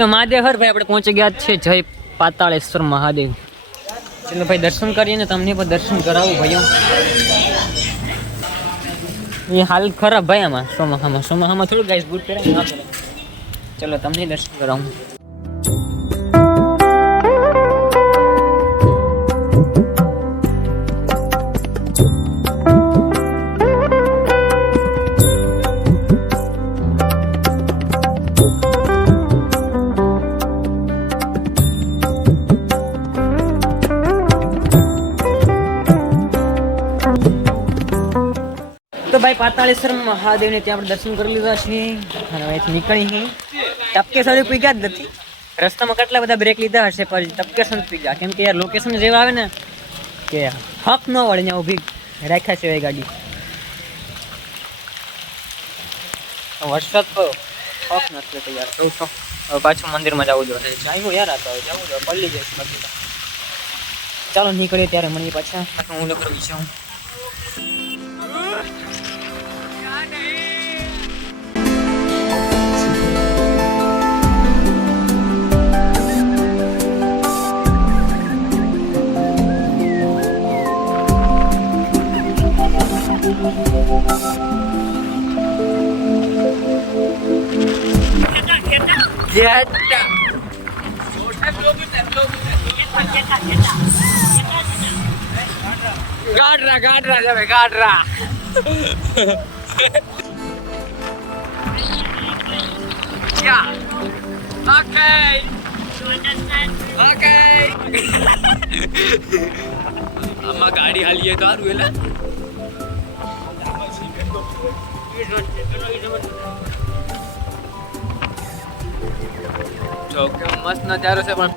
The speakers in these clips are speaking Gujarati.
તો મહાદેવ હર ભાઈ આપણે પહોંચી ગયા છે જય પાતાળેશ્વર મહાદેવ. ચલો ભાઈ દર્શન કરીએ ને તમને પણ દર્શન કરાવું ભાઈઓ. એ હાલ ખરાબ ભાઈ આમાં સોમાહામાં થોડું ગાઈસ બૂટ પહેરાય ના પહેરાય. ચલો તમને દર્શન કરાવું. તો ભાઈ પાતાળેશ્વર મહાદેવને ત્યાં આપણે દર્શન કરી લીધા છે અને અહીંથી નીકળી ટપકેસર પીગા જ નથી. રસ્તામાં કેટલા બધા બ્રેક લીધા હશે પણ ટપકેસર પીગા, કેમ કે યાર લોકેશન જેવા આવે ને કે હક ન વળે ત્યાં ઊભી રાખ્યા છે એ ગાડી. વરસાદ તો હક નથી તો યાર જોઉં તો હવે પાછું મંદિરમાં જવું જોઈએ. જાયું યાર આ તો જવું જોઈએ, પલ્લી જઈશ બાકી. ચાલો નીકળીએ ત્યારે મળીએ પાછા. હું લોકો છું ગાડરા જાવે ગાડરા. આમાં ગાડી હાલીએ તો સારું એલા. જો મસ્ત નજારો છે પણ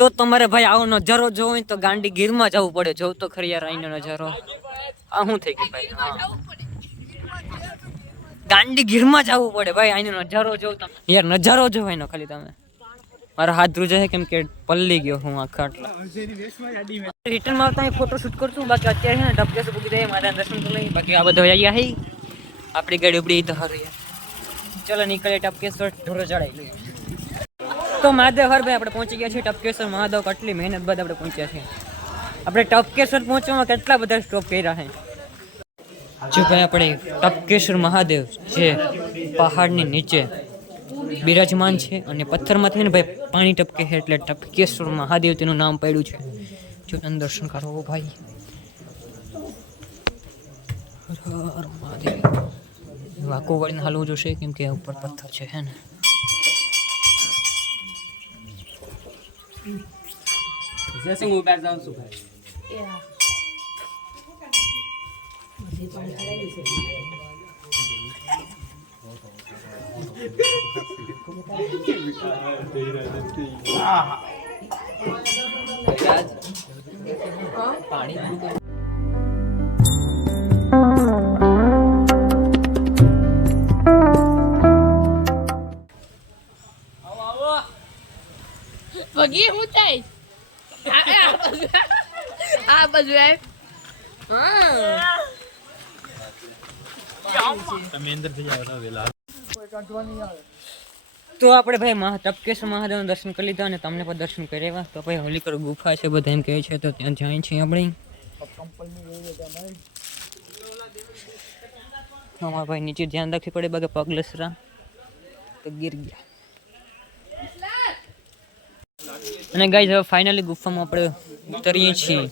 તો તમારે ભાઈ આવો નજારો જોવો હોય તો ગાંડી ગીરમાં જવું પડે. જોવ તો ખરી યાર અહીંનો નજારો. આ શું થઈ ગયું ભાઈ? ગાંડી ગીરમાં જવું પડે ભાઈ, અહીંનો નજારો જોવ તમે યાર. નજારો જોવો એનો ખાલી તમે. મારા હાથ ધ્રુજે કેમ કે પલ્લી ગયો હું આખા. આટલા રિટર્નમાં આવતા અહીં ફોટો શૂટ કરશું. બાકી અત્યારે છે ને ટપકેસ પૂકી જાય મારા દર્શન કરી લઈએ. બાકી આ બધા અહીંયા હઈ આપણી ગાડી ઉપડી તો સારું યાર. ચલો નીકળે ટપકેશ્વર ઢોરો ચડાવી લઈએ. તો મહાદેવ હર ભાઈ આપણે પહોંચી ગયા છીએ ટપકેશ્વર મહાદેવ. કેટલી મહેનત બાદ આપણે પહોંચ્યા છીએ. આપણે ટપકેશ્વર પહોંચવામાં કેટલા બધા સ્ટોપ કર્યા છે. જો ભાઈ આપણે ટપકેશ્વર મહાદેવ જે પહાડની નીચે બિરાજમાન છે અને પથ્થરમાંથી ને ભાઈ પાણી ટપકે છે એટલે ટપકેશ્વર મહાદેવ તેનું નામ પડ્યું છે. જો દર્શન કરો ભાઈ. હર મહાદેવ. વાકો વળીને હાલવું જોશે કેમ કે ઉપર પથ્થર છે હે ને. जैसे હું બેઠ જાઉં છું ભાઈ. પાણી આ બાજુ આય તો આપણે ભાઈ ટપકેશ્વર મહાદેવના દર્શન કરી લીધા અને તમને પણ દર્શન કર્યા. તો ભાઈ હોલીકર ગુફા છે બધા એમ કહે છે, તો ત્યાં જાય છે આપણે. અમારા ભાઈ નીચે ધ્યાન રાખવી પડે, બાકી પગ લસરા તો ગીર ગયા. અને ગાઈઝ હવે ફાઇનલી ગુફામાં આપણે ઉતરીએ છીએ.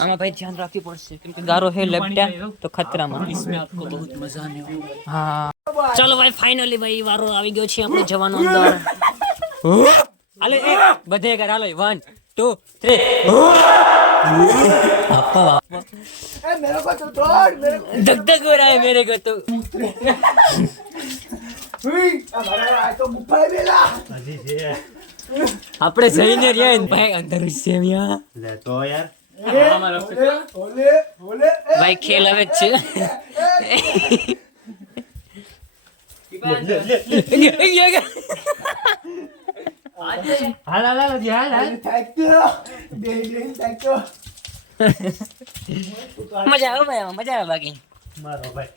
આમાં ભાઈ ધ્યાન રાખવી પડશે કેમ કે ગારો હે લેપટ્યા તો ખતરામાં. હા ચલો ભાઈ ફાઇનલી ભાઈ વારો આવી ગયો છે આપણે જવાનો અંદર. હાલે એ બધે કર હાલો 1 2 3 આપો આપો ए मेरे को तो तोड़ मेरे को धक धक हो रहा है मेरे को तो. हुई हमारा आ तो मुफ्फा बेला આપણે જઈને રહ્યા ને ભાઈ અંદર છે મિયા લે તો યાર ओले ओले ભાઈ ખેલ હવે જ છે. હાલ હાલ હાલ જી હાલ હાલ थैंक्यू दे थैंक्यू મજા આવે ભાઈ આમાં મજા આવે. બાકી મારો ભાઈ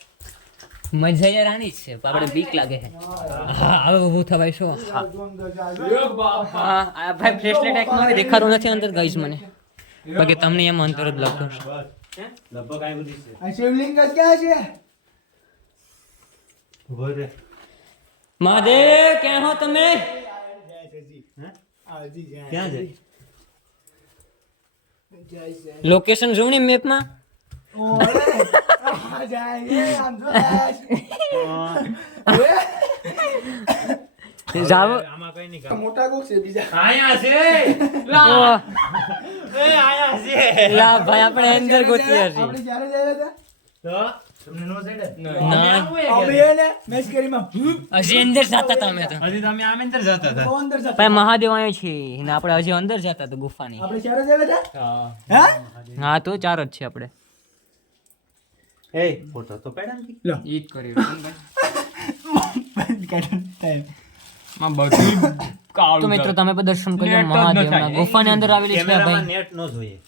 મજા યાર આની જ છે, આપણે બીક લાગે છે. હા હવે ઊભું થવાય શું. હા આ ભાઈ ફ્લેશલાઇટ આંખમાં આવે દેખાતું નથી અંદર ગાઈસ મને, બાકી તમને એમ અંતર જ લાગતો હશે. લગભગ આ બધી છે आ शिवलिंग का क्या है ઉભો રે મહાદેવ ક્યાં હો તમે? ક્યાં છે લોકેશન જોઉં ને મેપમાં. ओले आ जाएंगे हम तो જાવ આમાં કઈ નહીં मोटा को से बीजा આયા છે ઓહ, એ આયા છે લા ભાઈ આપણે અંદર ગોતી હશે. આપણે ક્યારે જઈ રહ્યા તો તમને નો સાઈડ ના હતા હવે ને મેચ કરી માં હજી અંદર જતા હતા અમે તો. હજી તમે આમ અંદર જતા હતા અંદર જતા ભાઈ મહાદેવ આવ્યો છે ને આપણે હજી અંદર જતા હતા ગુફાની. આપણે ક્યારે જઈ રહ્યા હા હતા હા તો 4 જ છે આપણે. એ ફોટો તો પેડા નથી લો ઈ જ કર્યું ટાઈમ તો મિત્રો તમે પણ દર્શન કરી લો મહાદેવના. ગુફાની અંદર આવેલી છે કેમેરામાં ભાઈ, નેટ નો જોઈએ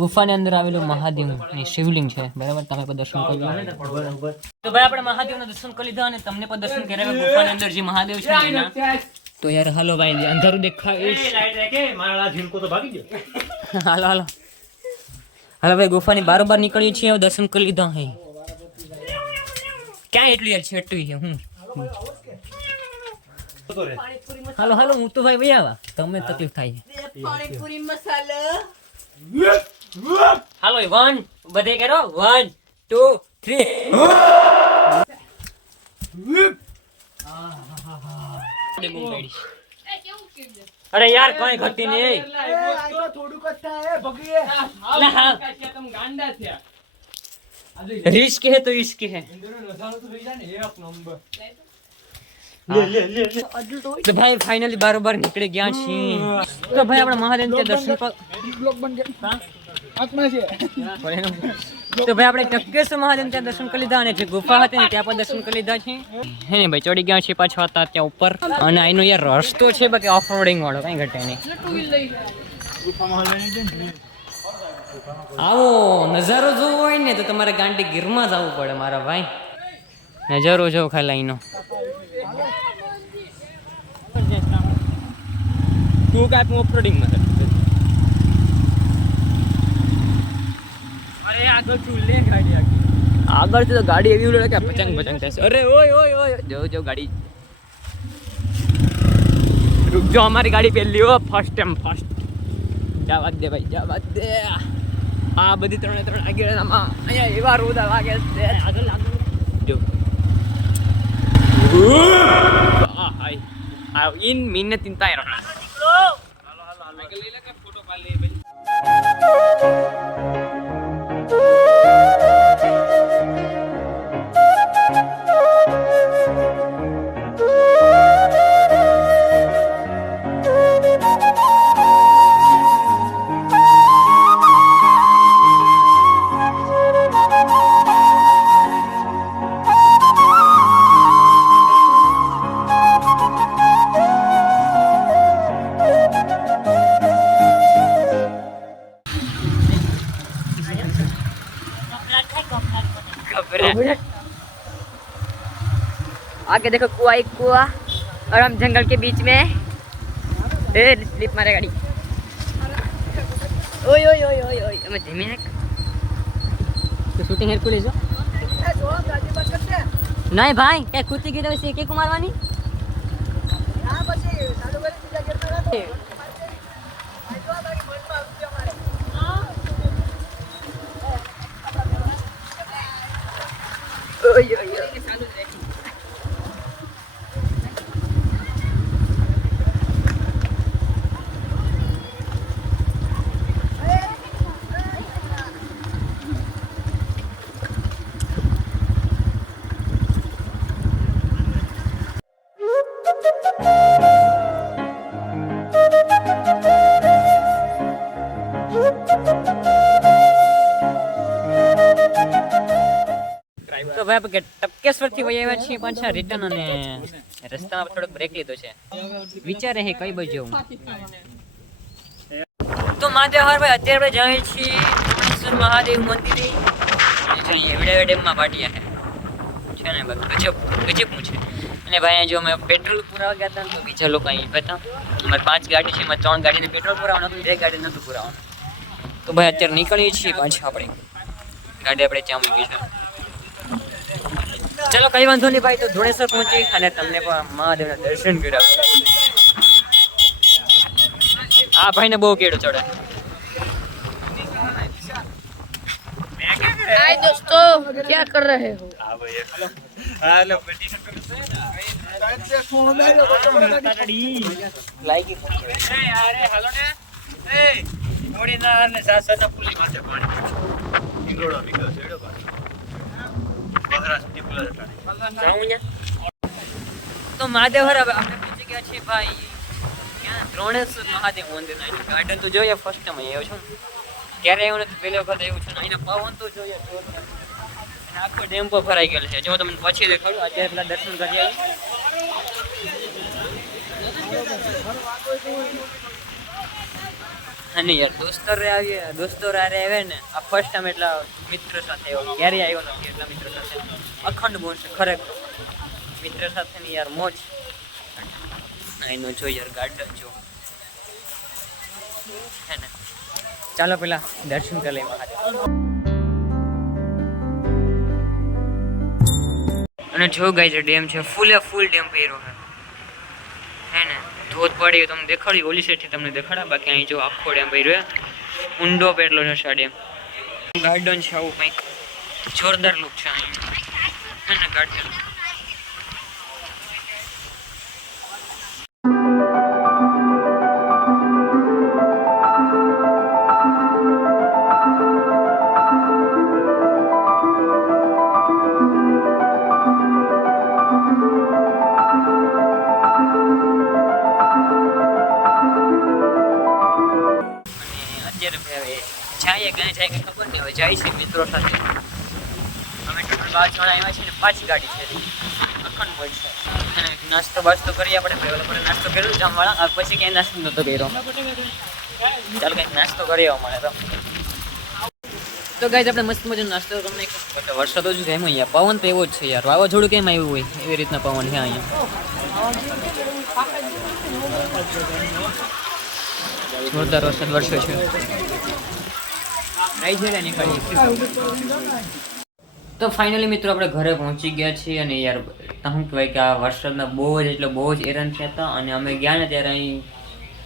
ગુફાની અંદર આવેલું મહાદેવની શિવલિંગ છે બરાબર. તમે પણ દર્શન કરી લો. બરાબર તો ભાઈ આપણે મહાદેવના દર્શન કરી લીધા અને તમને પણ દર્શન કર્યા ગુફાની અંદર જે મહાદેવ છે ને એના. તો યાર હાલો ભાઈ અંધારું દેખાય. એ લાઈટ રાખે મારા ઝીણકો તો ભાગી ગયો હાલો હાલો હાલો ભાઈ ગુફાની બારોબાર નીકળીએ છીએ, હવે દર્શન કરી લીધા. હે ક્યાં એટલું યાર છેટું છે હું. તો રે હાલો હાલો હું તો ભાઈ ભાઈ આવા તમને તકલીફ થાય છે. પાણીપુરી મસાલા હાલો 1 બધે કરો 1 2 3 અરે યાર કઈ ઘટી નહીં. થોડુંક જ થાય ભગીએ रिस्क है तो इश्क है. લે લે લે લે तो भाई फाइनली बारोबार निकले गया छी. तो भाई આપણે મહાદેવ के दर्शन पर બ્લોક બન ગયા આત્મા છે તો ભાઈ આપણે ટપકેશ્વર મહાદેવ ત્યાં દર્શન કરી લીધા અને જે ગુફા હતી ને ત્યાં પણ દર્શન કરી લીધા છે. હે ને ભાઈ ચડી ગયા છે પાછા હતા ત્યાં ઉપર. અને આનો યાર રસ્તો છે બાકી ઓફ રોડિંગ વાળો કઈ ઘટે નહીં. આવો નજારો જોવો હોય ને તો તમારે ગાંડી ગીરમાં જવું પડે મારા ભાઈ. નજારો જોવો ખાલી અહીંનો. તું કાંઈ ઓફ રોડિંગમાં આગળથી તો ગાડી એવી ઉડે કે પચંગ પચંગ થશે. અરે ઓય ઓય ઓય જો જો ગાડી રૂકજો. અમારી ગાડી પહેલી હો ફર્સ્ટ ટાઈમ ફર્સ્ટ. જવા દે ભાઈ જવા દે. આ બધી 3 આગળ આમાં અહીંયા એવા રોદા લાગે છે. આગળ આગળ જો આ હાય આ ઇન મિનત ઇન તાયરો. હાલો હાલો હાલો આગળ લઈ લે કે ફોટો પાડ લે ભાઈ. आगे देखो कुआ, एक कुआ, और हम जंगल के बीच में। स्लिप मारे गाड़ी। ओय ओय ओय ओय ओय मैं धीमी है तो शूटिंग हेड खुली जो नहीं भाई क्या खुद की तरफ से के मारवानी ओय ओय ओय તો ભાઈ આપણે ટપકેશ્વરથી વહી આવ્યા છીએ પાછા રિટર્ન અને રસ્તામાં થોડોક બ્રેક લીધો છે વિચારે હે કઈ બાજુ જવું તો મહાદેવ હર ભાઈ અત્યારે આપણે જઈએ છીએ સોમેશ્વર મહાદેવ મંદિરે જઈએ વિડિયો ડેમમાં પાટિયા છે ને ગજબ ગજબનું છે અને ભાઈ જો અમે પેટ્રોલ પુરાવા ગયા હતા તો બીજા લોકો અહીં હતા અમારે 5 ગાડી છે એમાં 3 ગાડીને પેટ્રોલ પુરાવાનું હતું 2 ગાડી નહોતું પુરાવાનું તો ભાઈ અત્યારે નીકળીએ છીએ પાછા આપણે ગાડી આપણે ત્યાં મૂકી છે चलो कई वांधो नहीं भाई तो धुणेसर पहुंची અને તમને પણ મહાદેવના દર્શન કરાવું આ ભાઈને બહુ કેડો ચડે हाय दोस्तों क्या कर रहे हो હાલો લાઈકી અરે હાલો ને એ મોડીના ને સાસરના પુલી માથે પાણી ઇંગોડો નીકળ્યો છેડો પાછો બહરા સિટી પુલા જતા જાઉં ને તો મહાદેવ હર આપણે પહોંચી ગયા છીએ ભાઈ ક્યાં દ્રોણેશ્વર મહાદેવ મંદિર અહીં ગાર્ડન તો જોઈએ ફર્સ્ટ ટાઈમ આવ્યો છું ક્યારે આવ્યો નથી પહેલી વખત આવ્યું છું અહીંના પવન તો જોઈએ અને આખો ડેમ પર ભરાઈ ગયેલો છે જો તમને પછી દેખાડું અત્યારે પેલા દર્શન કરી આવી અને યાર દોસ્તો રારે આવે ને આ ફર્સ્ટ ટાઈમ એટલા મિત્ર સાથે આવ્યો ક્યારેય આવ્યો નથી એટલા મિત્ર સાથે અખંડ મોજ છે ખરેખર મિત્ર સાથેની યાર મોજ એનો જો યાર ગાર્ડન જો હે ને ચાલો પેલા દર્શન કરી લઈએ મહાદેવ અને જો ગાઈસ ડેમ છે ફૂલે ફૂલ ડેમ ભર્યો છે હે ને ધોધ પડી તમને દેખાડી ઓલી સાઈડથી તમને દેખાડા બાકી અહીં જો આખો ડેમ ભર્યો ઊંડો પેટલો છે આ ડેમ ગાર્ડન છે આવું કંઈક જોરદાર લુક છે અહીં હે ને ગાર્ડન ખબર નહીં હવે જાય છે મિત્રો સાથે અમે ટોટલ 5 જણા આવ્યા છીએ ને 5 ગાડી છે અખંડ મોજ છે અને નાસ્તો બાસ્તો કરી આપણે પહેલા આપણે નાસ્તો કર્યો જામવાળા પછી ક્યાંય નાસ્તો નહોતો કર્યો ચાલો કંઈક નાસ્તો કરી આવો મળે તો ગાઈસ આપણે મસ્ત મજાનો નાસ્તો તમને એટલે વરસાદ જ છે એમ અહીંયા પવન તો એવો જ છે યાર વાવાઝોડું કેમ આવ્યું હોય એવી રીતના પવન છે અહીંયા જોરદાર વરસાદ વરસ્યો છે તો ફાઇનલી મિત્રો આપણે ઘરે પહોંચી ગયા છીએ અને યાર શું કહેવાય કે આ વરસાદના બહુ જ હેરાન થયા હતા અને અમે ગયા ને ત્યારે અહીં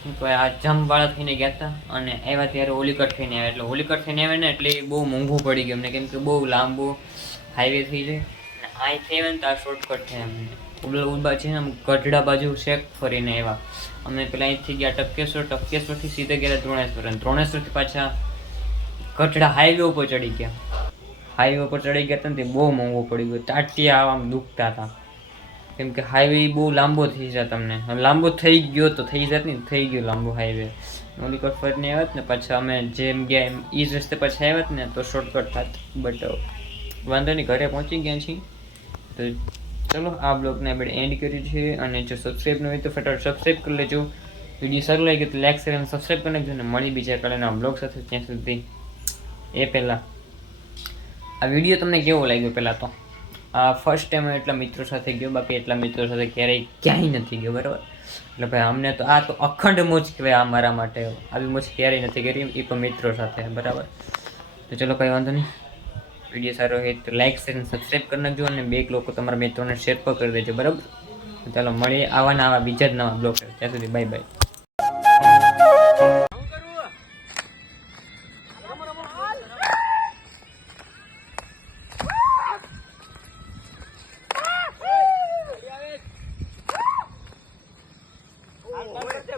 શું કહેવાય આ જમવાળા થઈને ગયા હતા અને આવ્યા ત્યારે હોલીકટ થઈને આવ્યા એટલે હોલીકટ થઈને આવ્યા ને એટલે બહુ મોંઘું પડી ગયું અમને કેમ કે બહુ લાંબો હાઈવે થઈ જાય અને અહીંથી આવ્યા ને તો આ શોર્ટકટ છે અમને ઉબા છે ને આમ ગઢડા બાજુ શેક ફરીને આવ્યા અમે પેલા અહીંથી ગયા ટપકેશ્વરથી સીધે ગયા દ્રોણેશ્વર અને દ્રોણેશ્વરથી પાછા ગઢડા હાઈવે ઉપર ચડી ગયા હતા ને તે બહુ મોંઘું પડી ગયું ટાટિયા આમ દુખતા હતા કેમ કે હાઈવે બહુ લાંબો થઈ જાય તમને લાંબો થઈ ગયો તો થઈ જાત ને થઈ ગયો લાંબો હાઈવે હોલીકટ ફરીને આવ્યા ને પાછા અમે જેમ ગયા એમ એ જ રસ્તે પાછા આવ્યા ને તો શોર્ટકટ થાત બટ વાંધો નહીં ઘરે પહોંચી ગયા છીએ તો ચલો આ બ્લોગને આપણે એન્ડ કર્યું છે અને જો સબસ્ક્રાઈબ ન હોય તો ફટાફટ સબસ્ક્રાઈબ કરી લેજો વિડીયો સારું લાગે તો લાઈક શેર અને સબસ્ક્રાઈબ કરી નાખજો અને મળી બીજા કાલના બ્લોગ સાથે ત્યાં સુધી એ પહેલાં આ વિડીયો તમને કેવો લાગ્યો પહેલાં તો આ ફર્સ્ટ ટાઈમ એટલા મિત્રો સાથે ગયો, બાકી એટલા મિત્રો સાથે ક્યારેય ક્યાંય નથી ગયો, બરાબર. એટલે ભાઈ અમને તો આ તો અખંડ મોજ કહેવાય આ મારા માટે. આવી મોજ ક્યારેય નથી કરી, એ પણ મિત્રો સાથે, બરાબર. તો ચલો કંઈ વાંધો નહીં. વિડીયો સારો હોય તો લાઈક શેર અને સબસ્ક્રાઈબ કરી નાખજો, અને બે લોકો તમારા મિત્રોને શેર પણ કરી દેજો, બરાબર. ચાલો મળીએ આવા બીજા જ નવા બ્લોગ. ત્યાં સુધી બાય બાય.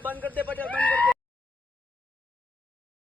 બંધ કર દે પટેલ, બંધ કર.